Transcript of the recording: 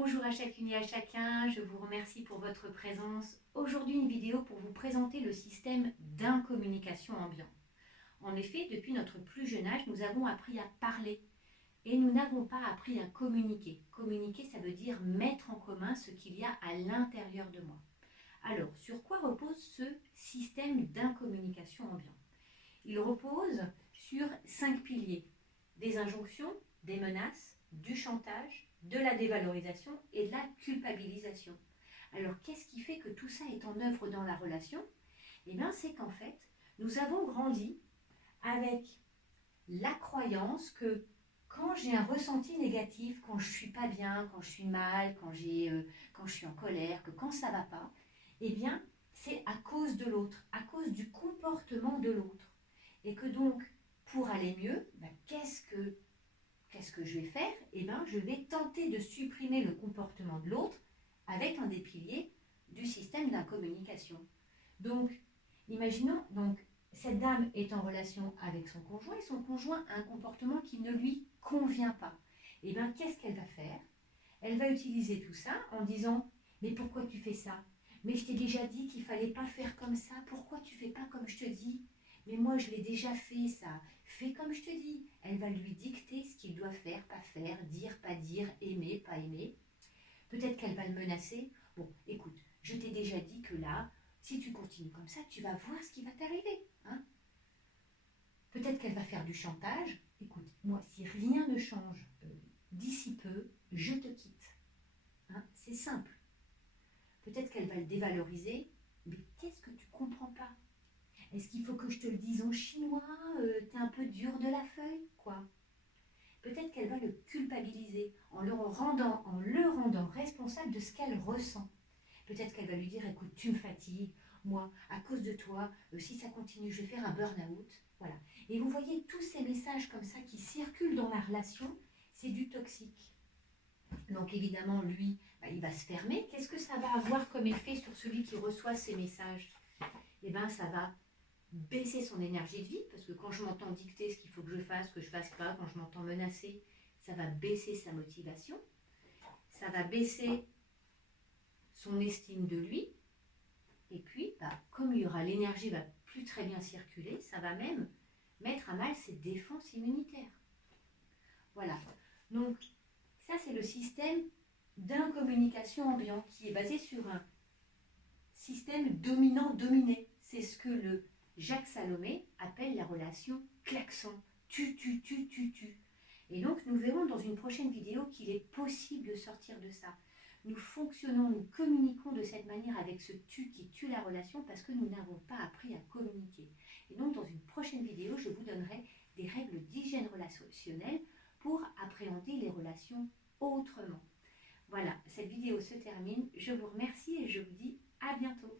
Bonjour à chacune et à chacun, je vous remercie pour votre présence. Aujourd'hui une vidéo pour vous présenter le système d'incommunication ambiant. En effet, depuis notre plus jeune âge, nous avons appris à parler et nous n'avons pas appris à communiquer. Communiquer, ça veut dire mettre en commun ce qu'il y a à l'intérieur de moi. Alors, sur quoi repose ce système d'incommunication ambiant? Il repose sur 5 piliers: des injonctions, des menaces, du chantage, de la dévalorisation et de la culpabilisation. Alors, qu'est-ce qui fait que tout ça est en œuvre dans la relation? Eh bien, c'est qu'en fait, nous avons grandi avec la croyance que quand j'ai un ressenti négatif, quand je suis pas bien, quand je suis mal, quand je suis en colère, que quand ça va pas, eh bien, c'est à cause de l'autre, à cause du comportement de l'autre. Et que donc, pour aller mieux, qu'est-ce que je vais faire? Eh bien, je vais tenter de supprimer le comportement de l'autre avec un des piliers du système d'incommunication. Donc, imaginons, cette dame est en relation avec son conjoint et son conjoint a un comportement qui ne lui convient pas. Eh bien, qu'est-ce qu'elle va faire? Elle va utiliser tout ça en disant: mais pourquoi tu fais ça? Mais je t'ai déjà dit qu'il ne fallait pas faire comme ça, pourquoi tu ne fais pas comme je te dis? Mais moi je l'ai déjà fait ça, fais comme je te dis. Elle va lui dicter ce qu'il doit faire, pas dire, aimer, pas aimer. Peut-être qu'elle va le menacer. Bon, écoute, je t'ai déjà dit que là, si tu continues comme ça, tu vas voir ce qui va t'arriver. Hein. Peut-être qu'elle va faire du chantage. Écoute, moi, si rien ne change d'ici peu, je te quitte. Hein, c'est simple. Peut-être qu'elle va le dévaloriser. Mais qu'est-ce que tu comprends pas? Est-ce qu'il faut que je te le dise en chinois? T'es un peu dur de la feuille, quoi. Peut-être qu'elle va le culpabiliser en le rendant responsable de ce qu'elle ressent. Peut-être qu'elle va lui dire: écoute, tu me fatigues, moi, à cause de toi, si ça continue, je vais faire un burn-out. Voilà. Et vous voyez tous ces messages comme ça qui circulent dans la relation, c'est du toxique. Donc évidemment, lui, il va se fermer. Qu'est-ce que ça va avoir comme effet sur celui qui reçoit ces messages? Eh bien, ça va baisser son énergie de vie, parce que quand je m'entends dicter ce qu'il faut que je fasse pas, quand je m'entends menacer, ça va baisser sa motivation, ça va baisser son estime de lui, et puis, comme il y aura l'énergie va plus très bien circuler, ça va même mettre à mal ses défenses immunitaires. Voilà. Donc, ça c'est le système d'incommunication ambiant qui est basé sur un système dominant-dominé. C'est ce que le Jacques Salomé appelle la relation klaxon. Tu. Et donc, nous verrons dans une prochaine vidéo qu'il est possible de sortir de ça. Nous fonctionnons, nous communiquons de cette manière avec ce tu qui tue la relation parce que nous n'avons pas appris à communiquer. Et donc, dans une prochaine vidéo, je vous donnerai des règles d'hygiène relationnelle pour appréhender les relations autrement. Voilà, cette vidéo se termine. Je vous remercie et je vous dis à bientôt.